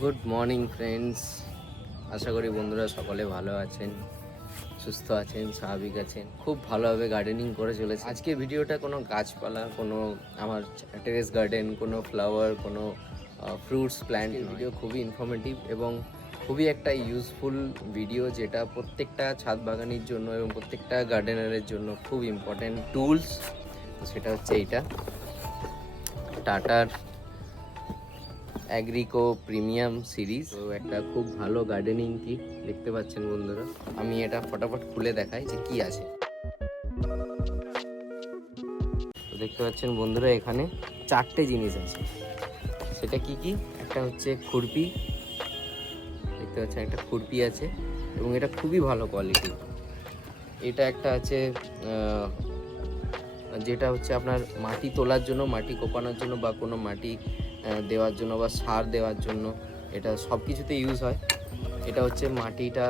Good morning friends, আশা করি বন্ধুরা সকলে ভালো আছেন, সুস্থ আছেন, স্বাভাবিক আছেন, খুব ভালোভাবে গার্ডেনিং করে চলেছে। আজকে ভিডিওটা কোনো গাছপালা, কোনো আমার টেরেস গার্ডেন, কোনো ফ্লাওয়ার, কোনো ফ্রুটস প্ল্যান্ট ভিডিও, খুবই ইনফরমেটিভ এবং খুবই একটা ইউজফুল ভিডিও, যেটা প্রত্যেকটা ছাদ বাগানির জন্য এবং প্রত্যেকটা গার্ডেনারের জন্য খুব ইম্পর্টেন্ট টুলস। সেটা হচ্ছে এইটা, টাটার অ্যাগ্রিকো প্রিমিয়াম সিরিজ। তো একটা খুব ভালো গার্ডেনিং কিট দেখতে পাচ্ছেন বন্ধুরা। আমি এটা ফটাফট খুলে দেখাই যে কি আছে। তো দেখতে পাচ্ছেন বন্ধুরা, এখানে 4টে জিনিস আছে। সেটা কি কি? একটা হচ্ছে খুরপি, দেখতে পাচ্ছেন একটা খুরপি আছে এবং এটা খুবই ভালো কোয়ালিটি। এটা একটা আছে যেটা হচ্ছে আপনার মাটি তোলার জন্য, মাটি কোপানোর জন্য, বা কোনো মাটি দেওয়ার জন্য, বা সার দেওয়ার জন্য। এটা সব কিছুতে ইউজ হয়। এটা হচ্ছে মাটিটা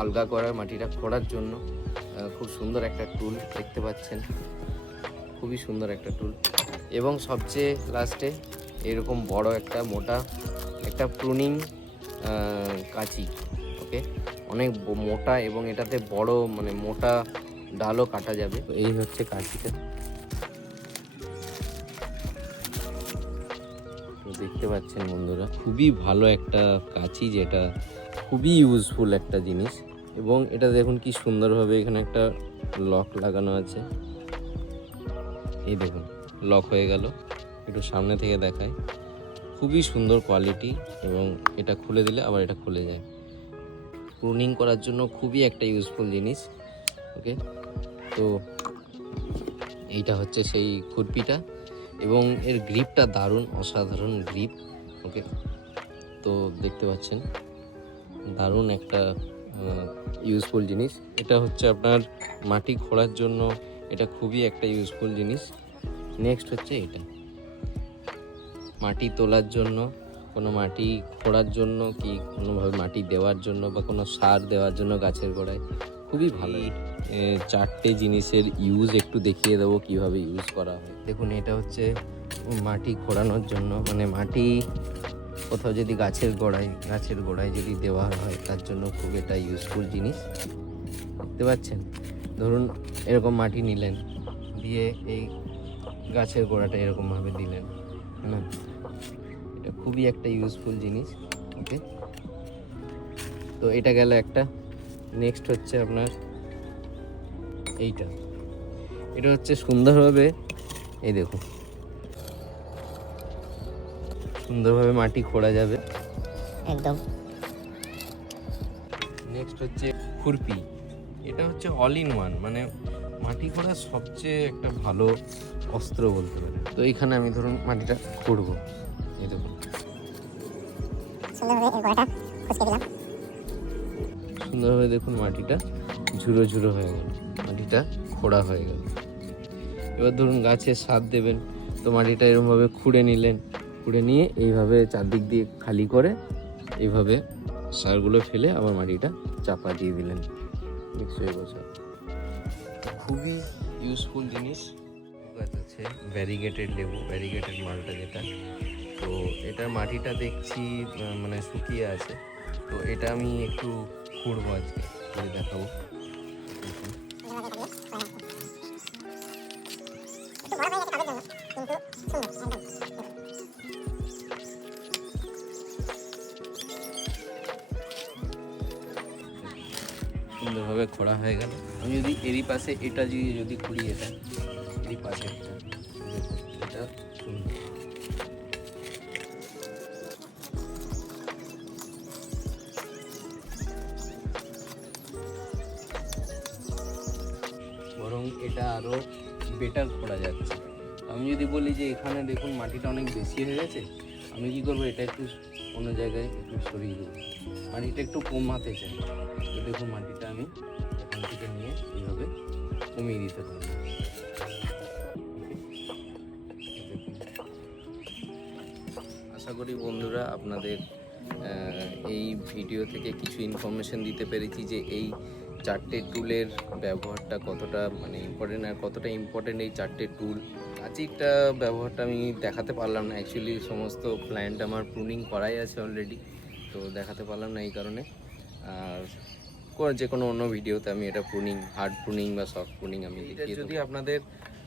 আলগা করার, মাটিটা খোঁড়ার জন্য খুব সুন্দর একটা টুল দেখতে পাচ্ছেন, খুবই সুন্দর একটা টুল। এবং সবচেয়ে লাস্টে এরকম বড় একটা মোটা একটা প্রুনিং কাঁচি। ওকে, অনেক মোটা এবং এটাতে বড় মানে মোটা ডালও কাটা যাবে। এই হচ্ছে কাঁচিটা, দেখতে পাচ্ছেন বন্ধুরা, খুবই ভালো একটা কাঁচি, যেটা খুবই ইউজফুল একটা জিনিস। এবং এটা দেখুন কি সুন্দরভাবে এখানে একটা লক লাগানো আছে। এই দেখুন, লক হয়ে গেল। একটু সামনে থেকে দেখায়, খুবই সুন্দর কোয়ালিটি। এবং এটা খুলে দিলে আবার এটা খুলে যায়। প্রুনিং করার জন্য খুবই একটা ইউজফুল জিনিস। ওকে, তো এইটা হচ্ছে সেই খুরপিটা এবং এর গ্রিপটা দারুণ, অসাধারণ গ্রিপ। ওকে, তো দেখতে পাচ্ছেন দারুণ একটা ইউজফুল জিনিস। এটা হচ্ছে আপনার মাটি খোঁড়ার জন্য, এটা খুবই একটা ইউজফুল জিনিস। নেক্সট হচ্ছে এটা মাটি তোলার জন্য, কোনো মাটি খোঁড়ার জন্য, কি কোনোভাবে মাটি দেওয়ার জন্য, বা কোনো সার দেওয়ার জন্য গাছের গোড়ায় খুবই ভালো। 4টে জিনিসের ইউজ একটু দেখিয়ে দেবো কিভাবে ইউজ করা হয়। দেখুন, এটা হচ্ছে মাটি খোঁড়ানোর জন্য, মানে মাটি কোথাও যদি গাছের গোড়ায় যদি দেওয়া হয়, তার জন্য খুব এটা ইউজফুল জিনিস। দেখতে পাচ্ছেন, ধরুন এরকম মাটি নিলেন, দিয়ে এই গাছের গোড়াটা এরকমভাবে দিলেন না, এটা খুবই একটা ইউজফুল জিনিস। ওকে, তো এটা গেল একটা। নেক্সট হচ্ছে আপনার এইটা, এটা হচ্ছে সুন্দরভাবে, এই দেখুন, সুন্দরভাবে মাটি খোঁড়া যাবে একদম। নেক্সট হচ্ছে খুরপি, এটা হচ্ছে অল ইন ওয়ান, মানে মাটি খোঁড়ার সবচেয়ে একটা ভালো অস্ত্র বলতে পারে। তো এইখানে আমি ধরুন মাটিটা খুঁড়বো, এই দেখুন সুন্দরভাবে দেখুন মাটিটা ঝুরো ঝুরো হয়ে গেল, মাটিটা খোঁড়া হয়ে গেল। এবার ধরুন গাছে সার দেবেন, তো মাটিটা এরকমভাবে খুঁড়ে নিলেন, খুঁড়ে নিয়ে এইভাবে চারদিক দিয়ে খালি করে এইভাবে সারগুলো ফেলে আবার মাটিটা চাপা দিয়ে দিলেন, মিক্স হয়ে বসে। খুবই ইউজফুল জিনিস। গাছ আছে ভ্যারিগেটেড লেবু, ভ্যারিগেটেড মালটা যেটা, তো এটার মাটিটা দেখছি মানে শুকিয়ে আছে। তো এটা আমি একটু খুঁড়বো, আজকে করে দেখাবো। সুন্দরভাবে খোঁড়া হয়ে গেল। আমি যদি এরই পাশে এটা যদি খুঁড়ি, এটা এরই পাশে এটা সুন্দর। বরং এটা আরও বেটার খোঁড়া যাচ্ছে। আমি যদি বলি যে এখানে দেখুন মাটিটা অনেক বেশি হয়ে গেছে, আমি কি করবো, এটা একটু অন্য জায়গায় একটু সরিয়ে দেবো, মাটিটা একটু কমাতে চাই। তো দেখুন মাটিটা আমি এখান থেকে নিয়ে এইভাবে কমিয়ে দিতে পারবো। আশা করি বন্ধুরা আপনাদের এই ভিডিও থেকে কিছু ইনফরমেশন দিতে পেরেছি, যে এই 4টে টুলের ব্যবহারটা কতটা মানে ইম্পর্টেন্ট, আর কতটা ইম্পর্টেন্ট এই 4টে টুল। কাঁচিটা ব্যবহারটা আমি দেখাতে পারলাম না, অ্যাকচুয়ালি সমস্ত প্ল্যান্ট আমার প্রুনিং করাই আছে অলরেডি। তো দেখাতে পারলাম না এই কারণে। আর যে কোনো অন্য ভিডিওতে আমি এটা প্রুনিং, হার্ড প্রুনিং বা সফট প্রুনিং আমি দেখিয়ে দেবো। যদি আপনাদের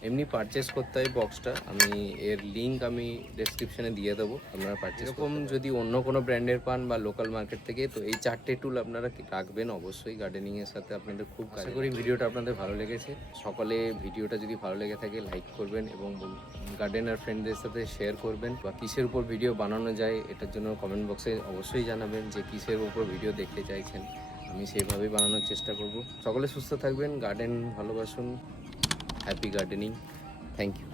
এমনি পারচেস করতে হয় বক্সটা, আমি এর লিঙ্ক আমি ডেসক্রিপশনে দিয়ে দেবো, আপনারা পারচেস। এরকম যদি অন্য কোনো ব্র্যান্ডের পান বা লোকাল মার্কেট থেকে, তো এই 4টে টুল আপনারা রাখবেন অবশ্যই। গার্ডেনিংয়ের সাথে আপনাদের খুব আশা করি ভিডিওটা আপনাদের ভালো লেগেছে। সকলে ভিডিওটা যদি ভালো লেগে থাকে লাইক করবেন এবং গার্ডেনার ফ্রেন্ডদের সাথে শেয়ার করবেন। বা কিসের উপর ভিডিও বানানো যায় এটার জন্য কমেন্ট বক্সে অবশ্যই জানাবেন যে কিসের উপর ভিডিও দেখতে চাইছেন, আমি সেইভাবেই বানানোর চেষ্টা করব। সকলে সুস্থ থাকবেন, গার্ডেন ভালোবাসুন, হ্যাপি গার্ডেনিং। Thank you.